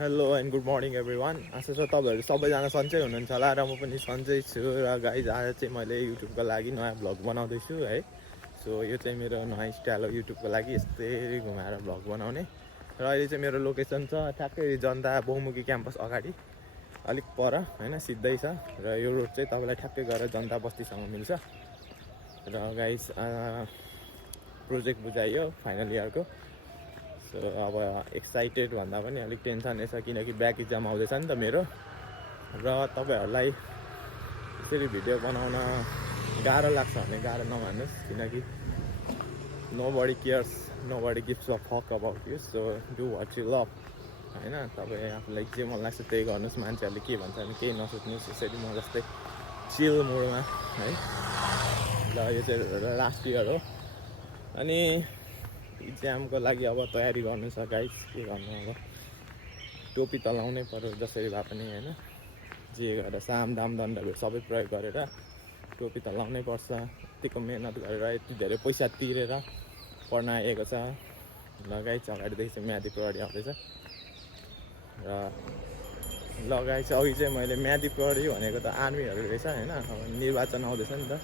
Hello and good morning everyone. आशा छ तपाईँहरू सबैजना सन्चै हुनुहुन्छ होला र म पनि सन्चै छु। र गाइज आज चाहिँ मैले युट्युबको लागि नयाँ भ्लग बनाउँदैछु है। सो यो चाहिँ मेरो नयाँ स्टाइल हो युट्युबको लागि, यस्तै घुमाएर भ्लग बनाउने। र अहिले चाहिँ मेरो लोकेसन छ ठ्याक्कै जनता बहुमुखी क्याम्पस अगाडि अलिक पर होइन, सिधै छ। र यो रोड चाहिँ तपाईँलाई ठ्याक्कै गएर जनता बस्तीसँग मिल्छ। र गाइज प्रोजेक्ट बुझाइयो फाइनल इयरको। सो अब एक्साइटेड भन्दा पनि अलिक टेन्सनै छ, किनकि ब्याक इक्जाम आउँदैछ नि त मेरो। र तपाईँहरूलाई यसरी भिडियो बनाउन गाह्रो लाग्छ भने गाह्रो नमान्नुहोस्, किनकि nobody cares, nobody gives a fuck about you. So do what you love होइन। तपाईँ आफूलाई जे मन लाग्छ त्यही गर्नुहोस्, मान्छेहरूले के भन्छ भने केही नसोच्नुहोस्। यसरी म जस्तै चिल मुडमा है। र यो चाहिँ लास्ट इयर हो अनि इक्जामको लागि अब तयारी गर्नु छ गाइस। के गर्नु, अब टोपी त लाउनै पर्यो जसरी भए पनि होइन। जे गरेर साम दाम दण्डहरू सबै प्रयोग गरेर टोपी त लाउनै पर्छ। यतिको मेहनत गरेर यति धेरै पैसा तिरेर पढ्न आएको छ। लगाइ चाहिँ अगाडिदेखि चाहिँ म्यादी प्रहरी आउँदैछ। र लगाइ चाहिँ अघि चाहिँ मैले म्यादी प्रहरी भनेको त आर्मीहरू रहेछ होइन। अब निर्वाचन आउँदैछ नि त,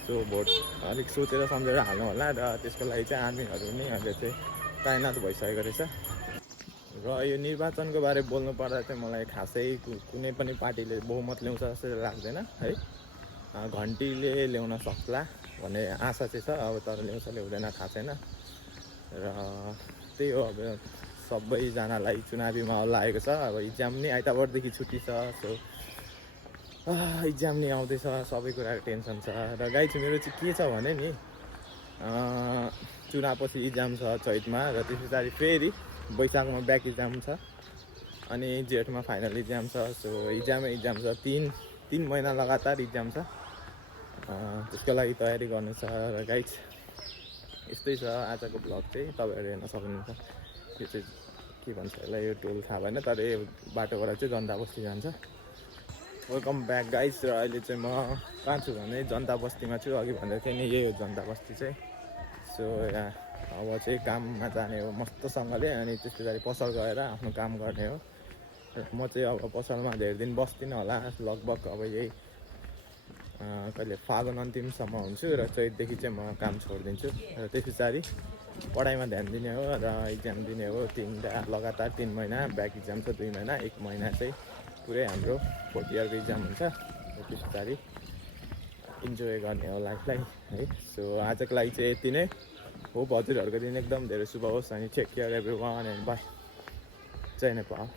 सो भोट अलिक सोचेर सम्झेर हाल्नु होला। र त्यसको लागि चाहिँ आर्मीहरू नै अहिले चाहिँ तैनात भइसकेको रहेछ। र यो निर्वाचनको बारे बोल्नु पर्दा चाहिँ मलाई खासै कुनै पनि पार्टीले बहुमत ल्याउँछ जस्तो लाग्दैन है। घन्टीले ल्याउन सक्ला भन्ने आशा चाहिँ छ, अब तर ल्याउँछ ल्याउँदैन थाहा छैन। र त्यही हो, अब सबैजनालाई चुनावी माहौल लागेको छ। अब इक्जाम नि आइतबारदेखि छुट्टी छ। सो इक्जाम नि आउँदैछ, सबै कुराको टेन्सन छ। र गाई चाहिँ मेरो चाहिँ के छ भने नि, चुनावपछि इक्जाम छ चैतमा, र त्यस पछाडि फेरि वैशाखमा ब्याक इक्जाम छ, अनि जेठमा फाइनल इक्जाम छ। सो इक्जाम छ, तिन महिना लगातार इक्जाम छ। त्यसको लागि तयारी गर्नु छ। र गाइज यस्तै छ आजको ब्लग चाहिँ, तपाईँहरू हेर्न सक्नुहुन्छ। यो चाहिँ के भन्छ यसलाई, यो टोल थाहा भएन, तर यो बाटोबाट चाहिँ जनता बस्ती जान्छ। Welcome back guys. र अहिले चाहिँ म कहाँ छु भने जनता बस्तीमा छु। अघि भन्दै थिएँ नि, यही हो जनता बस्ती चाहिँ। सो यहाँ अब चाहिँ काममा जाने हो मस्तसँगले, अनि त्यस पछाडि पसल गएर आफ्नो काम गर्ने हो। म चाहिँ अब पसलमा धेरै दिन बस्दिनँ होला, लगभग अब यही कहिले फागुन अन्तिमसम्म हुन्छु। र चैतदेखि चाहिँ म काम छोडिदिन्छु। र त्यस पछाडि पढाइमा ध्यान दिने हो र इक्जाम दिने हो। लगातार 3 महिना ब्याक इक्जाम छ, 2 महिना, 1 महिना चाहिँ पुरै हाम्रो 4th इयरको इक्जाम हुन्छ। र त्यस पछाडि इन्जोय गर्ने हो लाइफलाई है। सो आजको लागि चाहिँ यति नै। होप हजुरहरूको दिन एकदम धेरै शुभ होस्, अनि take care everyone and bye. जय नेपाल।